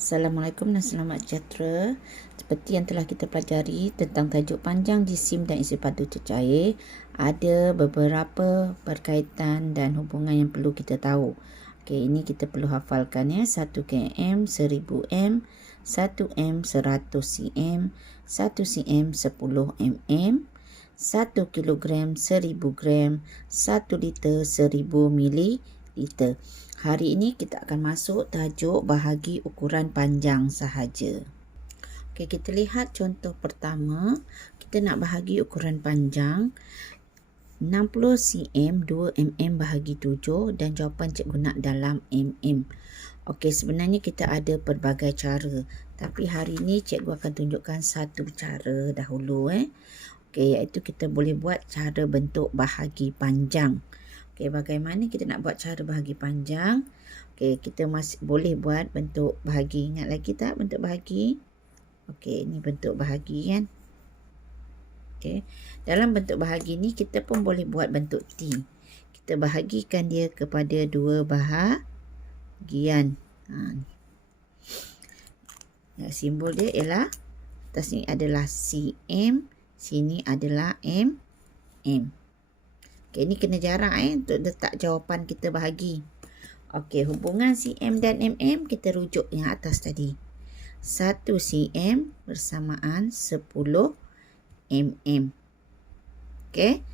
Assalamualaikum dan selamat sejahtera. Seperti yang telah kita pelajari tentang tajuk panjang jisim dan isi padu cecair, ada beberapa berkaitan dan hubungan yang perlu kita tahu. Okey, ini kita perlu hafalkan ya. 1 km 1000 m, 1 m 100 cm, 1 cm 10 mm, 1 kilogram 1000 gram, 1 liter 1000 mililiter. Hari ini kita akan masuk tajuk bahagi ukuran panjang sahaja. Okey, kita lihat contoh pertama. Kita nak bahagi ukuran panjang 60 cm 2 mm bahagi 7 dan jawapan cikgu nak dalam mm. Okey, sebenarnya kita ada pelbagai cara, tapi hari ini cikgu akan tunjukkan satu cara dahulu. Okey, iaitu kita boleh buat cara bentuk bahagi panjang. Okey, bagaimana kita nak buat cara bahagi panjang? Okey, kita masih boleh buat bentuk bahagi. Ingat lagi tak bentuk bahagi? Okey, ini bentuk bahagi kan? Okey, dalam bentuk bahagi ni kita pun boleh buat bentuk T. Kita bahagikan dia kepada dua bahagian. Simbol dia ialah atas ni adalah cm, sini adalah mm. Okey, ni kena jarak untuk letak jawapan kita bahagi. Okey, hubungan cm dan mm kita rujuk yang atas tadi. 1 cm bersamaan 10 mm. Okey.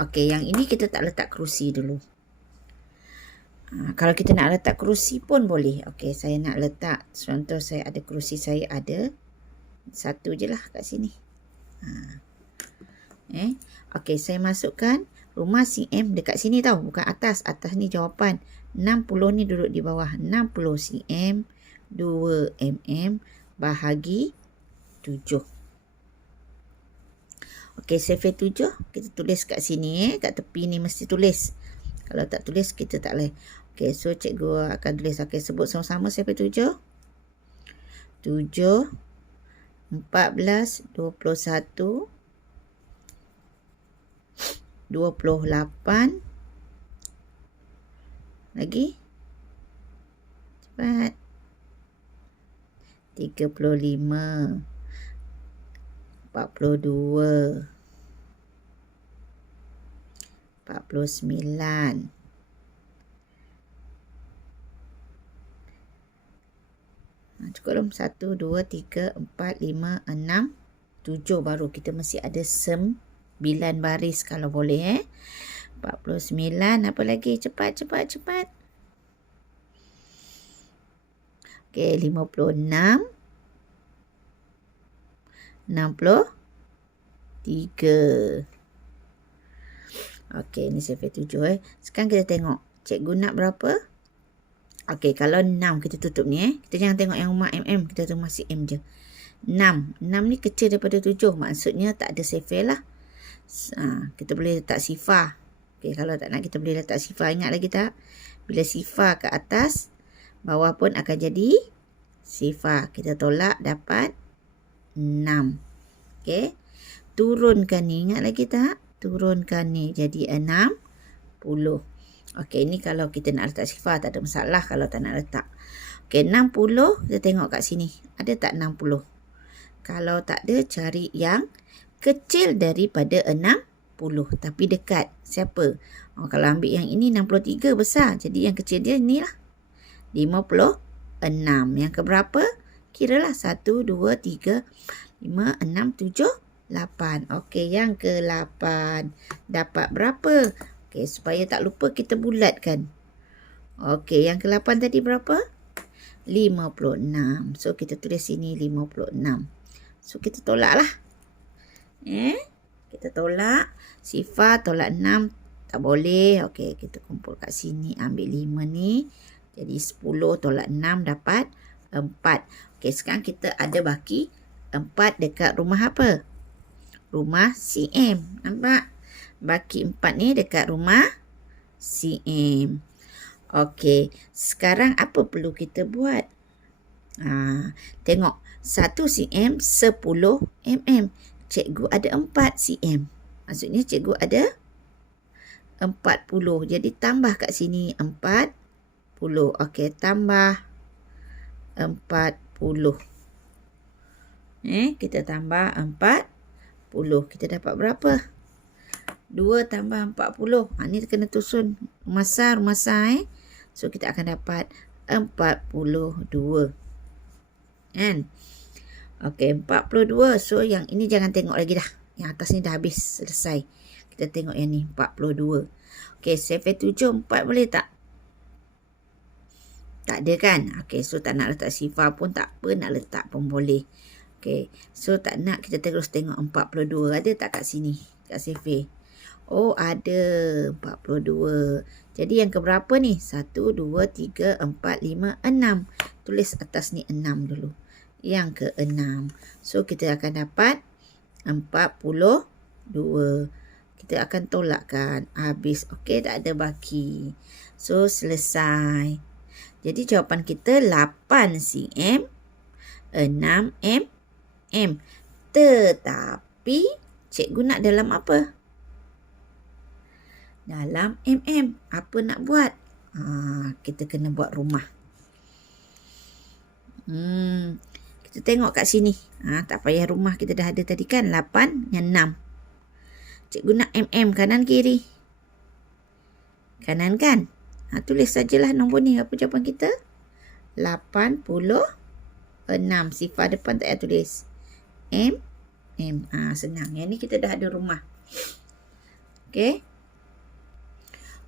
Okey, yang ini kita tak letak kerusi dulu. Kalau kita nak letak kerusi pun boleh. Okey, saya nak letak, contoh saya ada kerusi, saya ada satu je lah kat sini. Okey, saya masukkan rumah cm dekat sini tau, bukan atas. Atas ni jawapan. 60 ni duduk di bawah. 60 cm 2 mm bahagi 7. Okey, save 7 kita tulis kat sini. Kat tepi ni mesti tulis. Kalau tak tulis kita tak boleh. Okey, so cikgu akan tulis. Okey, sebut sama-sama save 7. 7 14 21 28 lagi cepat 35 42 49 cukup belum? 1 2 3 4 5 6 7 baru kita mesti ada 9 baris kalau boleh 49 apa lagi? Cepat. Okey, 56 63. Okey, ni save 7 Sekarang kita tengok cikgu nak berapa? Okey, kalau 6 kita tutup ni kita jangan tengok yang rumah mm, kita tengok masih m je. 6 ni kecil daripada 7, maksudnya tak ada save lah. Kita boleh letak sifar. Okey, kalau tak nak kita boleh letak sifar. Ingat lagi tak? Bila sifar ke atas, bawah pun akan jadi sifar. Kita tolak dapat 6. Okey. Turunkan ni. Ingat lagi tak? Turunkan ni jadi 60. Okey, ni kalau kita nak letak sifar tak ada masalah kalau tak nak letak. Okey, 60 kita tengok kat sini. Ada tak 60? Kalau tak ada, cari yang kecil daripada 60 tapi dekat. Siapa? Kalau ambil yang ini 63 besar. Jadi yang kecil dia ni lah 56. Yang keberapa? Kiralah 1 2 3 5 6 7 8. Okey, yang ke-8 dapat berapa? Okey, supaya tak lupa kita bulatkan. Okey, yang ke-8 tadi berapa? 56. So kita tulis sini 56. So kita tolak lah. Kita tolak. Sifar tolak 6. Tak boleh. Okey, kita kumpul kat sini. Ambil 5 ni. Jadi 10 tolak 6 dapat 4. Okey, sekarang kita ada baki 4 dekat rumah apa? Rumah cm. Nampak? Baki 4 ni dekat rumah cm. Okey, sekarang apa perlu kita buat? Tengok. 1 cm 10 mm. Cikgu ada 4 cm. Maksudnya cikgu ada 40. Jadi tambah kat sini 40. Okey, tambah 40. Kita tambah 40. Kita dapat berapa? 2 tambah 40. Ni kena susun rumah sah. So, kita akan dapat 42. Kan? Okey, 42. So, yang ini jangan tengok lagi dah. Yang atas ni dah habis. Selesai. Kita tengok yang ni. 42. Okey, survey 7, 4 boleh tak? Tak ada kan? Okey, so tak nak letak sifar pun tak apa. Nak letak pun boleh. Okey, so tak nak, kita terus tengok 42. Ada tak kat sini? Kat survey. Oh, ada 42. Jadi yang keberapa ni? 1, 2, 3, 4, 5, 6. Tulis atas ni 6 dulu. Yang ke-6. So, kita akan dapat 42. Kita akan tolakkan. Habis. Okey, tak ada baki. So, selesai. Jadi, jawapan kita 8 cm, 6 mm. Tetapi, cikgu nak dalam apa? Dalam mm. Apa nak buat? Kita kena buat rumah. Kita tengok kat sini. Tak payah rumah, kita dah ada tadi kan. 8 yang 6. Cikgu nak mm kanan kiri. Kanan kan? Tulis sajalah nombor ni. Apa jawapan kita? 86. Sifar depan tak payah tulis. M. Senang. Yang ni kita dah ada rumah. Okey.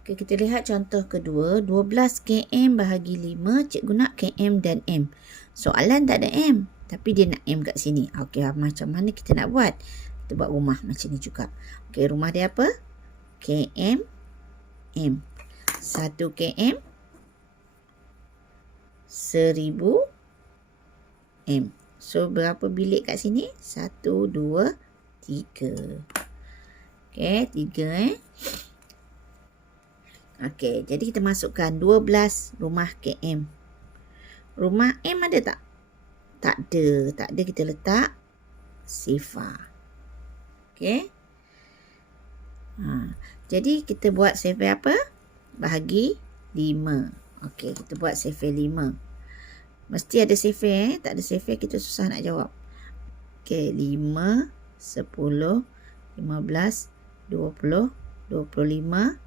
Okey, kita lihat contoh kedua. 12 km bahagi 5. Cikgu nak km dan m. Soalan tak ada m. Tapi dia nak m kat sini. Okey, macam mana kita nak buat? Kita buat rumah macam ni juga. Okey, rumah dia apa? Km, m. 1 km, 1000 m. So, berapa bilik kat sini? 1, 2, 3. Okey, 3 Okey, jadi kita masukkan 12 rumah km. Rumah m ada tak? Tak ada. Tak ada, kita letak sifar. Okey. Jadi kita buat survey apa? Bahagi 5. Okey, kita buat survey 5. Mesti ada survey. Tak ada survey, kita susah nak jawab. Okey, 5, 10, 15, 20, 25,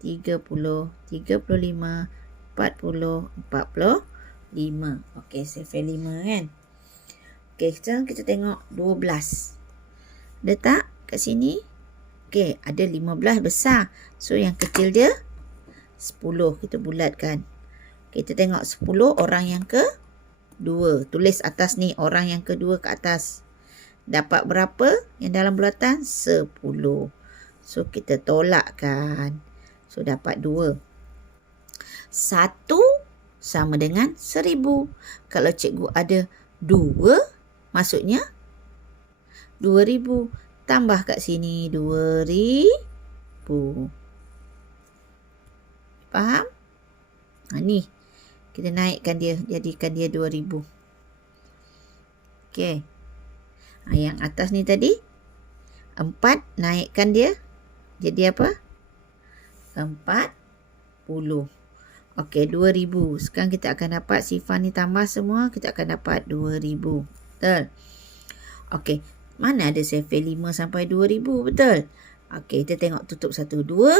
30, 35, 40, 45. Okey, survey 5 kan? Okey, sekarang kita tengok 12. Ada tak kat sini? Okey, ada 15 besar. So, yang kecil dia 10. Kita bulatkan. Kita tengok 10 orang yang ke-2. Tulis atas ni orang yang ke-2 ke atas. Dapat berapa yang dalam bulatan? 10. So, kita tolakkan. So, dapat 2. 1 sama dengan 1000. Kalau cikgu ada 2, maksudnya 2000. Tambah kat sini 2000. Faham? Ni. Kita naikkan dia. Jadikan dia 2000. Okey. Yang atas ni tadi 4. Naikkan dia. Jadi apa? 40. Okey, 2000. Sekarang kita akan dapat sifar ni tambah semua. Kita akan dapat 2000. Betul? Okey. Mana ada survey 5 sampai 2000? Betul? Okey, kita tengok tutup 1. 2.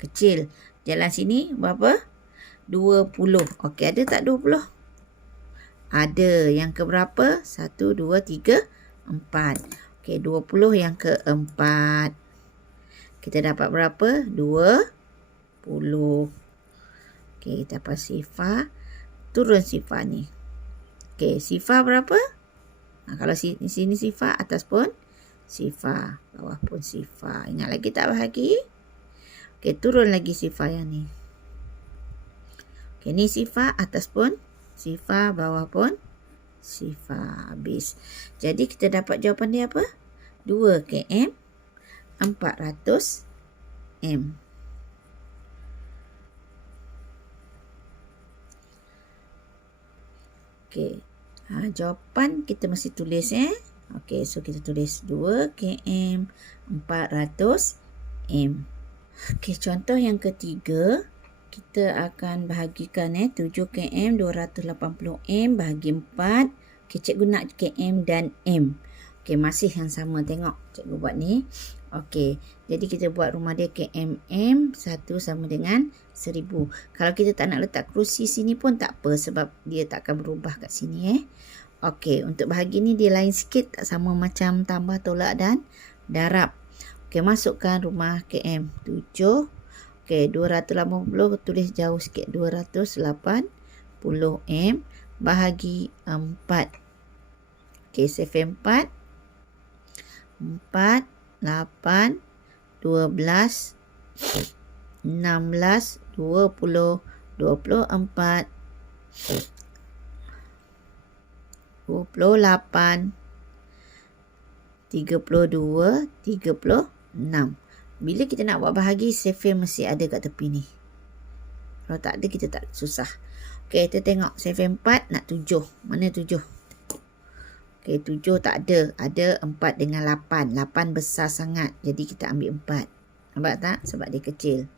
Kecil. Jalan sini berapa? 20. Okey, ada tak 20? Ada. Yang ke berapa? 1, 2, 3, 4. Okey, 20 yang keempat. Kita dapat berapa? 20. Okey, kita dapat sifar. Turun sifar ni. Okey, sifar berapa? Kalau sini sifar, atas pun sifar. Bawah pun sifar. Ingat lagi tak bahagi? Okey, turun lagi sifar yang ni. Okey, ni sifar, atas pun sifar, bawah pun sifar. Habis. Jadi, kita dapat jawapan dia apa? 2 km, 400 m. Okey. Jawapan kita mesti tulis Okey, so kita tulis 2 km, 400 m. Okey, contoh yang ketiga. kita akan bahagikan 7 km 280 M bahagi 4. Okey, cikgu nak km dan M. Okey, masih yang sama, tengok cikgu buat ni. Okey, jadi kita buat rumah dia km 1 sama dengan 1000. Kalau kita tak nak letak kerusi sini pun tak apa sebab dia tak akan berubah kat sini. Okey, untuk bahagi ni dia lain sikit, tak sama macam tambah, tolak dan darab. Okey, masukkan rumah km 7. Okey, 280 tulis jauh sikit, 280 M bahagi 4. Okey, save 4. 4, 8, 12, 16, 20, 24, 28, 32, 36. Bila kita nak buat bahagi, save mesti ada kat tepi ni. Kalau tak ada, kita tak susah. Okey, kita tengok save 4 nak 7. Mana 7? Okey, 7 tak ada. Ada 4 dengan 8. 8 besar sangat. Jadi kita ambil 4. Nampak tak? Sebab dia kecil.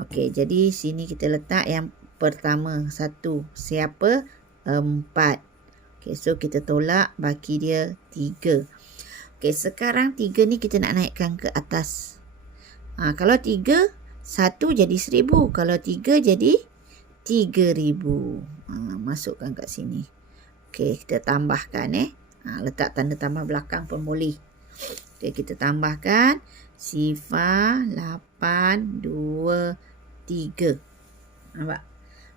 Okey, jadi sini kita letak yang pertama. 1. Siapa? 4. Okey, so kita tolak. Baki dia 3. Okey, sekarang 3 ni kita nak naikkan ke atas. Kalau 3, 1 jadi 1000. Kalau 3 jadi 3000. Masukkan kat sini. Okey, kita tambahkan. Letak tanda tambah belakang pun boleh. Okey, kita tambahkan. Sifar 8, 2, 3. Nampak?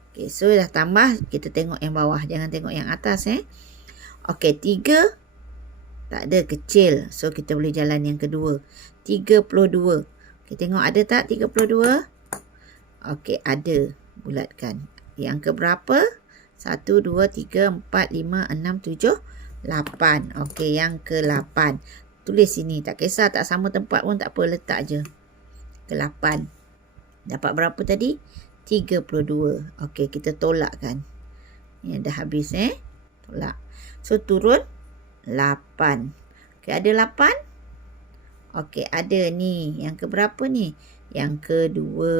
Okey, so dah tambah. Kita tengok yang bawah. Jangan tengok yang atas. Okey, 3. Tak ada, kecil. So, kita boleh jalan yang kedua. 32. Kita tengok ada tak 32? Okey, ada. Bulatkan. Yang ke berapa? 1, 2, 3, 4, 5, 6, 7, 8. Okey, yang ke 8. Tulis sini. Tak kisah, tak sama tempat pun tak apa. Letak je. Ke 8. Dapat berapa tadi? 32. Okey, kita tolakkan. Ni dah habis. Tolak. So, turun 8. Okey, ada 8? Okey, ada ni. Yang ke berapa ni? Yang kedua.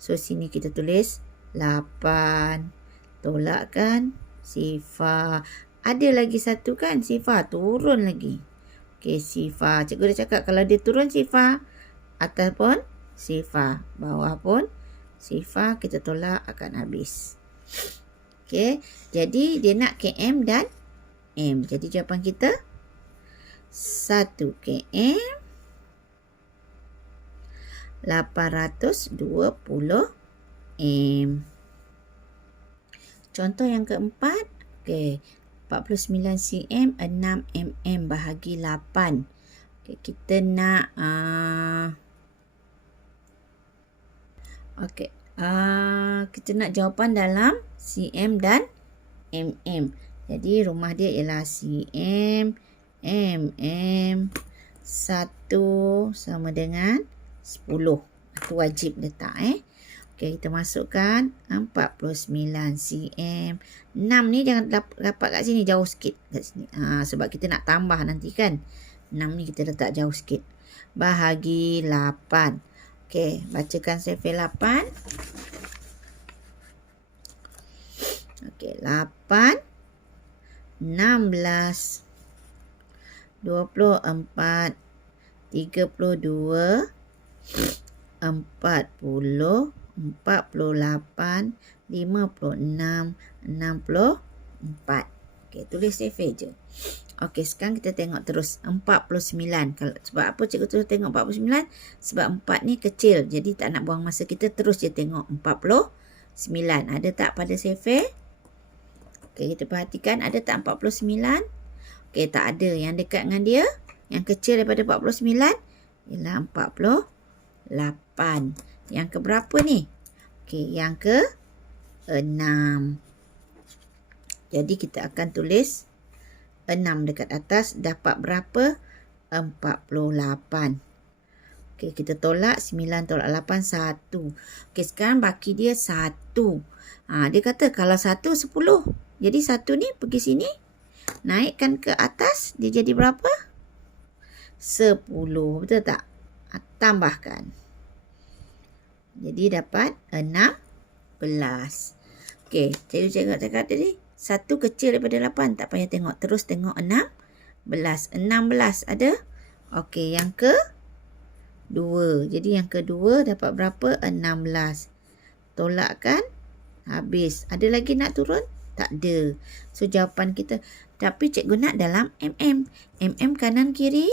So, sini kita tulis 8. Tolakkan. Sifar. Ada lagi satu kan? Sifar. Turun lagi. Okey, sifar. Cikgu dah cakap kalau dia turun sifar. Atas pun sifar. Bawah pun sifar. Kita tolak akan habis. Okey, jadi dia nak km dan M. Jadi jawapan kita 1 km 820 M. Contoh yang keempat. Okey, 49 cm 6 mm bahagi 8. Okey, kita nak kita nak jawapan dalam cm dan mm. Jadi rumah dia ialah cm, mm, 1 sama dengan 10. Itu wajib letak. Okey, kita masukkan 49 cm. 6 ni jangan dapat kat sini, jauh sikit kat sini. Sebab kita nak tambah nanti kan. 6 ni kita letak jauh sikit. Bahagi 8. Okey, bacakan CV 8. Okey, 8 16 24 32 40 48 56 64. Okey, tulis save je. Okey, sekarang kita tengok terus 49. Kalau sebab apa cikgu terus tengok 49? Sebab 4 ni kecil. Jadi tak nak buang masa, kita terus je tengok 49. Ada tak pada save? Okey, kita perhatikan ada tak 49? Okey, tak ada. Yang dekat dengan dia, yang kecil daripada 49 ialah 48. Yang ke berapa ni? Okey, yang ke 6. Jadi kita akan tulis 6 dekat atas. Dapat berapa? 48. Okey, kita tolak 9 tolak 8, 1. Okey, sekarang baki dia 1. Dia kata kalau 1, 10. Jadi 1 ni pergi sini. Naikkan ke atas. Dia jadi berapa? 10. Betul tak? Tambahkan. Jadi dapat 16. Okey, cikgu cakap tadi 1 kecil daripada 8. Tak payah tengok. Terus tengok 16. 16 ada? Okey, yang kedua. Jadi yang kedua dapat berapa? 16. Tolakkan. Habis. Ada lagi nak turun? Tak ada. So, jawapan kita. Tapi cikgu nak dalam mm. Mm kanan kiri?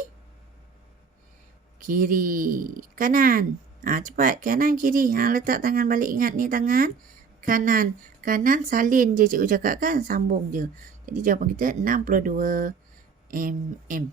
Kiri. Kanan. Cepat. Kanan kiri. Letak tangan balik. Ingat ni tangan kanan. Kanan salin je cikgu cakap kan. Sambung je. Jadi jawapan kita 62 mm.